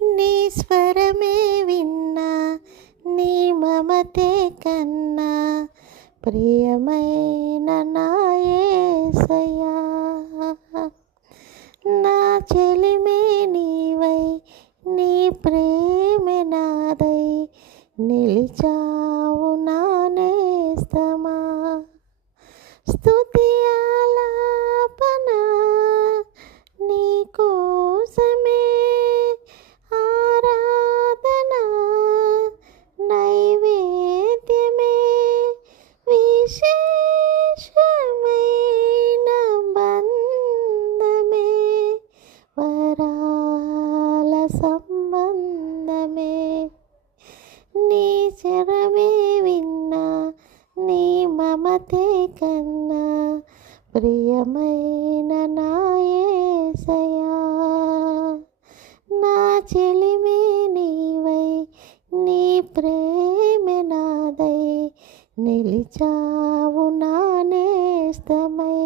నీ స్వరమే విన్నా, నీ మమతే కన్నా ప్రియమైన నా యేసయ్యా. నా చెలిమే నీవై, నీ ప్రేమే నాదై నిలిచావు నా నేస్తమా. స్తుతి ఆలాపన నీ కోసమే, ఆరాధన నైవేద్యమే, విశేషమైన బంధమే, వరాల సంబంధమే. నీ స్వరమే విన్నా, నీ మమతే కన్నా ప్రియమైన నా యేసయ్యా. నా చెలిమే నీవై, నీ ప్రేమే నాదై నిలిచావు నా నేస్తమై.